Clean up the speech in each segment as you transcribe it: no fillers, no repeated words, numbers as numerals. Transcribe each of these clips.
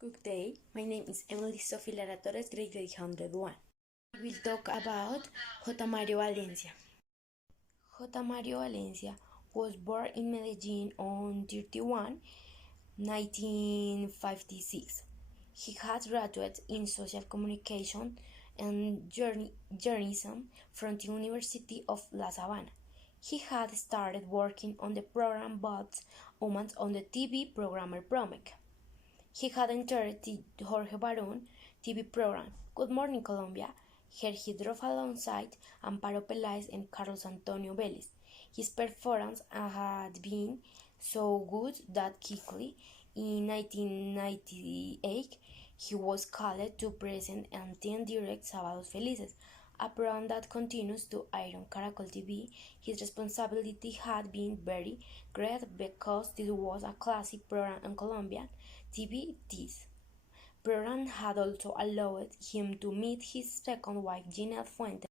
Good day, my name is Emily Sophie Lara Torres, grade 801. I will talk about J. Mario Valencia. J. Mario Valencia was born in Medellin on 31, 1956. He had graduated in social communication and journalism from the University of La Sabana. He had started working on the program Bots Humans on the TV programmer Promec. He had entered the Jorge Barón TV program Good Morning Colombia. Here he drove alongside Amparo Peláez and Carlos Antonio Vélez. His performance had been so good that quickly, in 1998, he was called to present and then direct Sábados Felices, a program that continues to air on Caracol TV. His responsibility had been very great because this was a classic program on Colombian TV. This program had also allowed him to meet his second wife, Ginette Fuentes,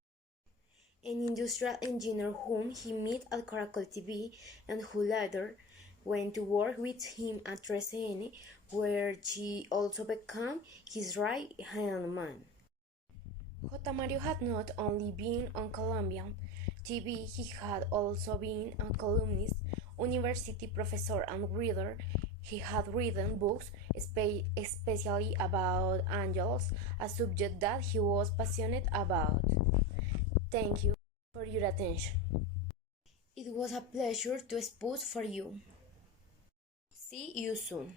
an industrial engineer whom he met at Caracol TV and who later went to work with him at 13, where she also became his right-hand man. J. Mario had not only been on Colombian TV, he had also been a columnist, university professor, and reader. He had written books especially about angels, a subject that he was passionate about. Thank you for your attention. It was a pleasure to speak for you. See you soon.